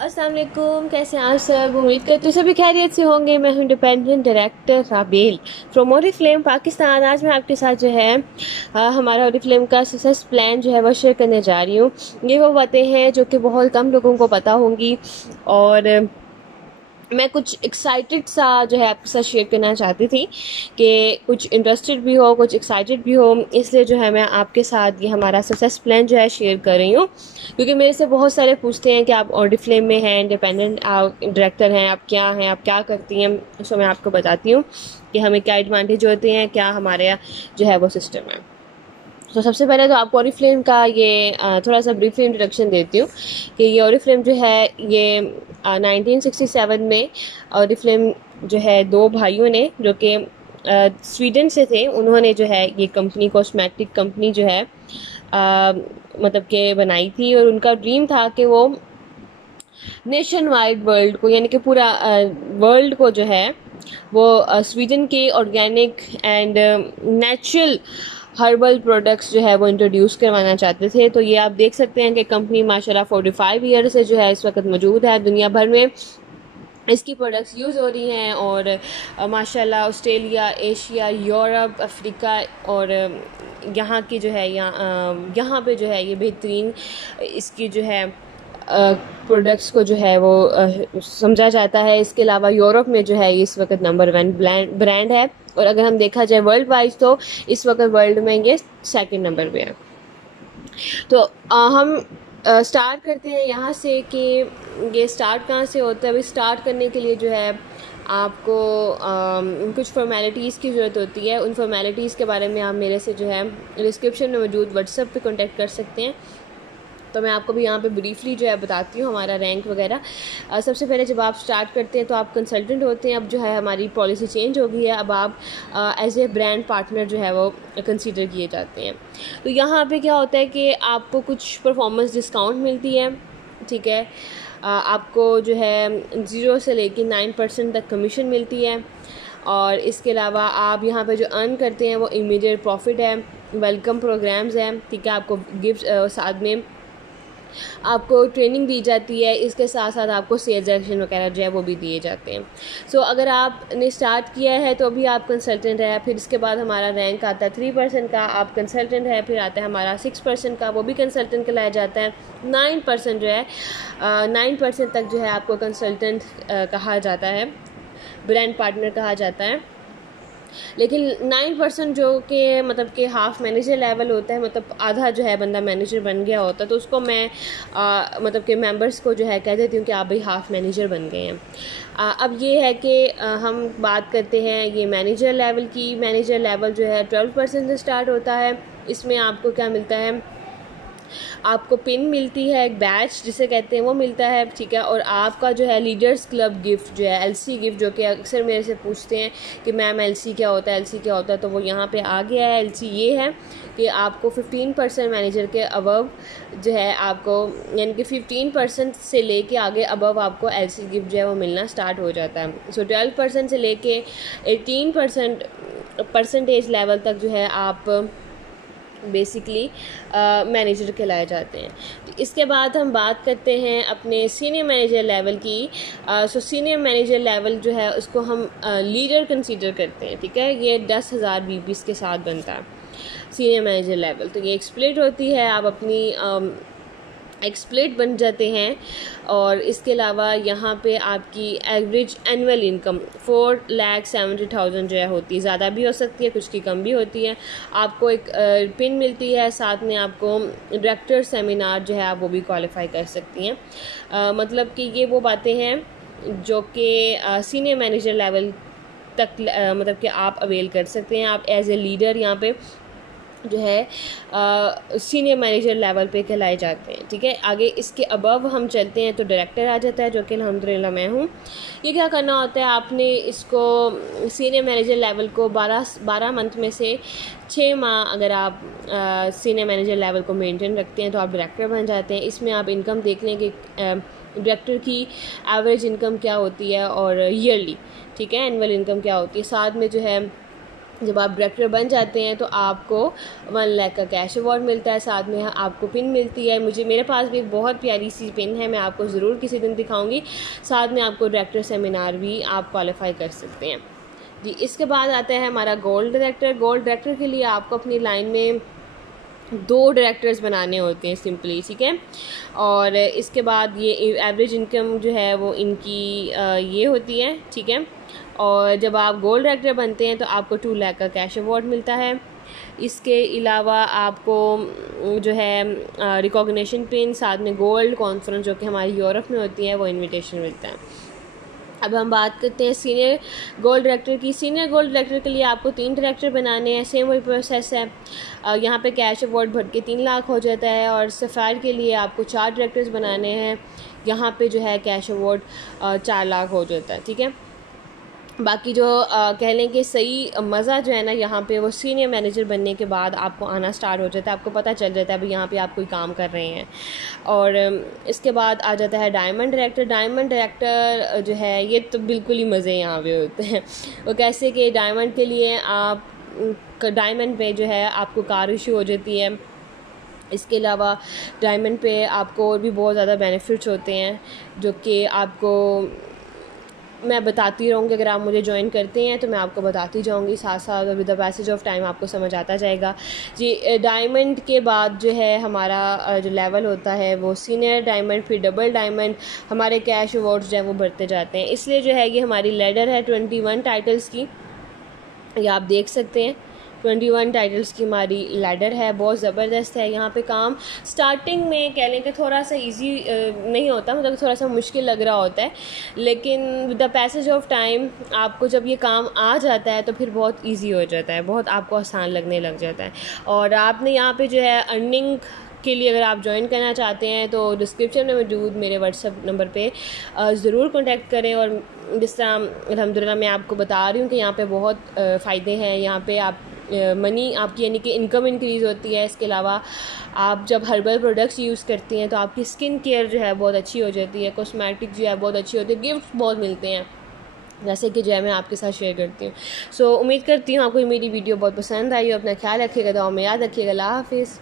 अस्सलाम वालेकुम, कैसे हैं आप सब। उम्मीद करती हूँ सभी खैरियत से होंगे। मैं हूँ independent director Rabel from Oriflame Pakistan. आज मैं आपके साथ जो है हमारा ओरिफ्लेम का सक्सेस प्लान जो है वो शेयर करने जा रही हूँ। ये वो बातें हैं जो कि बहुत कम लोगों को पता होंगी और मैं कुछ एक्साइटेड सा जो है आपके साथ शेयर करना चाहती थी कि कुछ इंटरेस्टेड भी हो, कुछ एक्साइटेड भी हो, इसलिए जो है मैं आपके साथ ये हमारा सक्सेस प्लान जो है शेयर कर रही हूँ। क्योंकि मेरे से बहुत सारे पूछते हैं कि आप ऑडिफ्लेम में हैं, इंडिपेंडेंट डायरेक्टर हैं, आप क्या हैं, आप क्या करती हैं। सो मैं आपको बताती हूँ कि हमें क्या एडवांटेज होते हैं, क्या हमारे जो है वो सिस्टम है। तो सबसे पहले तो आपको ऑरिफ्लेम का ये थोड़ा सा ब्रीफली इंट्रोडक्शन देती हूँ कि ये ऑरिफ्लेम जो है ये 1967 में ऑरिफ्लेम जो है दो भाइयों ने जो कि स्वीडन से थे, उन्होंने जो है ये कंपनी कॉस्मेटिक कंपनी जो है मतलब के बनाई थी। और उनका ड्रीम था कि वो नेशन वाइड वर्ल्ड को, यानी कि पूरा वर्ल्ड को जो है वो स्वीडन के organic and natural herbal products जो है वो इंट्रोड्यूस करवाना चाहते थे। तो ये आप देख सकते हैं कि कंपनी माशाल्लाह 45 ईयर से जो है इस वक्त मौजूद है। दुनिया भर में इसकी प्रोडक्ट्स यूज़ हो रही हैं और माशाल्लाह ऑस्ट्रेलिया, एशिया, यूरोप, अफ्रीका और यहाँ की जो है यहाँ पे जो है ये बेहतरीन इसकी जो है प्रोडक्ट्स को जो है वो समझा जाता है। इसके अलावा यूरोप में जो है इस वक्त नंबर 1 ब्रांड है और अगर हम देखा जाए वर्ल्ड वाइज तो इस वक्त वर्ल्ड में ये 2nd नंबर पे है। तो हम स्टार्ट करते हैं यहाँ से कि ये स्टार्ट कहाँ से होता है। अभी स्टार्ट करने के लिए जो है आपको कुछ फॉर्मेलिटीज़ की ज़रूरत होती है। उन फॉर्मेलिटीज़ के बारे में आप मेरे से जो है डिस्क्रिप्शन में मौजूद व्हाट्सएप पे कांटेक्ट कर सकते हैं। तो मैं आपको भी यहाँ पे ब्रीफली जो है बताती हूँ हमारा रैंक वगैरह। सबसे पहले जब आप स्टार्ट करते हैं तो आप कंसल्टेंट होते हैं। अब जो है हमारी पॉलिसी चेंज हो गई है, अब आप एज ए ब्रांड पार्टनर जो है वो कंसीडर किए जाते हैं। तो यहाँ पे क्या होता है कि आपको कुछ परफॉर्मेंस डिस्काउंट मिलती है, ठीक है। आपको जो है 0 से लेकर 9% तक कमीशन मिलती है और इसके अलावा आप यहाँ पे जो अर्न करते हैं वो इमीडिएट प्रॉफिट है, वेलकम प्रोग्राम्स हैं, ठीक है। आपको गिफ्ट साथ में आपको ट्रेनिंग दी जाती है, इसके साथ साथ आपको सेल्स एक्शन वगैरह जो है वो भी दिए जाते हैं। सो अगर आपने स्टार्ट किया है तो अभी आप कंसल्टेंट है, फिर इसके बाद हमारा रैंक आता है 3% का, आप कंसल्टेंट है, फिर आता है हमारा 6% का, वो भी कंसल्टेंट कहलाया जाता है। 9% जो है 9% तक जो है आपको कंसल्टेंट कहा जाता है, ब्रांड पार्टनर कहा जाता है। लेकिन 9% जो कि मतलब कि हाफ मैनेजर लेवल होता है, मतलब आधा जो है बंदा मैनेजर बन गया होता है, तो उसको मैं मतलब कि मेंबर्स को जो है कह देती हूँ कि आप भाई हाफ मैनेजर बन गए हैं। अब ये है कि हम बात करते हैं ये मैनेजर लेवल की। मैनेजर लेवल जो है 12% से स्टार्ट होता है। इसमें आपको क्या मिलता है, आपको पिन मिलती है, एक बैच जिसे कहते हैं वो मिलता है, ठीक है। और आपका जो है लीडर्स क्लब गिफ्ट जो है एलसी गिफ्ट, जो कि अक्सर मेरे से पूछते हैं कि मैम एलसी क्या होता है, एलसी क्या होता है, तो वो यहाँ पे आ गया है। एलसी ये है कि आपको 15% मैनेजर के अबव जो है आपको, यानी कि 15% से लेके आगे अबव आपको एलसी गिफ्ट जो है वो मिलना स्टार्ट हो जाता है। सो 12% से लेके 18% परसेंटेज लेवल तक जो है आप बेसिकली मैनेजर कहलाए जाते हैं। तो इसके बाद हम बात करते हैं अपने सीनियर मैनेजर लेवल की। सो सीनियर मैनेजर लेवल जो है उसको हम लीडर कंसीडर करते हैं, ठीक है। ये 10,000 बीपीस के साथ बनता है सीनियर मैनेजर लेवल। तो ये एक्सप्लिट होती है, आप अपनी एक्सप्लिट बन जाते हैं। और इसके अलावा यहाँ पे आपकी एवरेज एनुअल इनकम 4,70,000 जो है होती है, ज़्यादा भी हो सकती है, कुछ की कम भी होती है। आपको एक पिन मिलती है, साथ में आपको डायरेक्टर सेमिनार जो है आप वो भी क्वालिफाई कर सकती हैं। मतलब कि ये वो बातें हैं जो कि सीनियर मैनेजर लेवल तक मतलब कि आप अवेल कर सकते हैं। आप एज ए लीडर यहाँ पे जो है सीनियर मैनेजर लेवल पे कहलाए जाते हैं, ठीक है। आगे इसके अबव हम चलते हैं तो डायरेक्टर आ जाता है, जो कि अल्हम्दुलिल्लाह मैं हूँ। ये क्या करना होता है, आपने इसको सीनियर मैनेजर लेवल को 12 मंथ में से 6 माह अगर आप सीनियर मैनेजर लेवल को मेंटेन रखते हैं तो आप डायरेक्टर बन जाते हैं। इसमें आप इनकम देख लें कि डायरेक्टर की एवरेज इनकम क्या होती है और ईयरली, ठीक है, एनुअल इनकम क्या होती है। साथ में जो है जब आप डायरेक्टर बन जाते हैं तो आपको 1 लाख का कैश अवार्ड मिलता है, साथ में आपको पिन मिलती है। मेरे पास भी एक बहुत प्यारी सी पिन है, मैं आपको ज़रूर किसी दिन दिखाऊंगी। साथ में आपको डायरेक्टर सेमिनार भी आप क्वालिफाई कर सकते हैं जी। इसके बाद आता है हमारा गोल्ड डायरेक्टर। गोल्ड डायरेक्टर के लिए आपको अपनी लाइन में 2 डायरेक्टर्स बनाने होते हैं सिंपली, ठीक है। और इसके बाद ये एवरेज इनकम जो है वो इनकी ये होती है, ठीक है। और जब आप गोल्ड डायरेक्टर बनते हैं तो आपको 2 लाख का कैश अवार्ड मिलता है। इसके अलावा आपको जो है रिकॉग्निशन पिन, साथ में गोल्ड कॉन्फ्रेंस जो कि हमारी यूरोप में होती है, वो इनविटेशन मिलता है। अब हम बात करते हैं सीनियर गोल्ड डायरेक्टर की। सीनियर गोल्ड डायरेक्टर के लिए आपको 3 डायरेक्टर बनाने हैं, सेम वही प्रोसेस है। यहाँ पे कैश अवार्ड भर के 3 लाख हो जाता है। और सफ़ायर के लिए आपको 4 डायरेक्टर्स बनाने हैं, यहाँ पे जो है कैश अवार्ड 4 लाख हो जाता है, ठीक है। बाकी जो कह लें कि सही मज़ा जो है ना यहाँ पे, वो सीनियर मैनेजर बनने के बाद आपको आना स्टार्ट हो जाता है, आपको पता चल जाता है भाई यहाँ पे आप कोई काम कर रहे हैं। और इसके बाद आ जाता है डायमंड डायरेक्टर। डायमंड डायरेक्टर जो है ये तो बिल्कुल ही मज़े यहाँ पे होते हैं। वो कैसे कि डायमंड के लिए आप डायमंड पे जो है आपको कार इशू हो जाती है। इसके अलावा डायमंड पे आपको और भी बहुत ज़्यादा बेनिफिट्स होते हैं जो कि आपको मैं बताती रहूँगी। अगर आप मुझे ज्वाइन करते हैं तो मैं आपको बताती जाऊँगी साथ साथ, और with the passage of time आपको समझ आता जाएगा जी। डायमंड के बाद जो है हमारा जो लेवल होता है वो सीनियर डायमंड, फिर डबल डायमंड। हमारे कैश अवार्ड्स जो है वो बढ़ते जाते हैं। इसलिए जो है ये हमारी लैडर है 21 टाइटल्स की, ये आप देख सकते हैं। 21 टाइटल्स की हमारी लैडर है, बहुत ज़बरदस्त है। यहाँ पे काम स्टार्टिंग में कह लें कि थोड़ा सा इजी नहीं होता, मतलब थोड़ा सा मुश्किल लग रहा होता है, लेकिन with the passage of time आपको जब ये काम आ जाता है तो फिर बहुत इजी हो जाता है, बहुत आपको आसान लगने लग जाता है। और आपने यहाँ पे जो है अर्निंग के लिए अगर आप ज्वाइन करना चाहते हैं तो डिस्क्रिप्शन में मौजूद मेरे व्हाट्सएप नंबर पे ज़रूर कॉन्टैक्ट करें। और जिस तरह अल्हम्दुलिल्लाह मैं आपको बता रही हूँ कि यहाँ पे बहुत फ़ायदे हैं। यहाँ पे आप मनी आपकी यानी कि इनकम इंक्रीज़ होती है। इसके अलावा आप जब हर्बल प्रोडक्ट्स यूज़ करती हैं तो आपकी स्किन केयर जो है बहुत अच्छी हो जाती है, कॉस्मेटिक जो है बहुत अच्छी होती है, गिफ्ट बहुत मिलते हैं, जैसे कि जो है मैं आपके साथ शेयर करती हूँ। सो उम्मीद करती हूँ आपको मेरी वीडियो बहुत पसंद आई हो। अपना ख्याल रखिएगा, दुआ में याद रखिएगा। अल्लाह हाफिज़।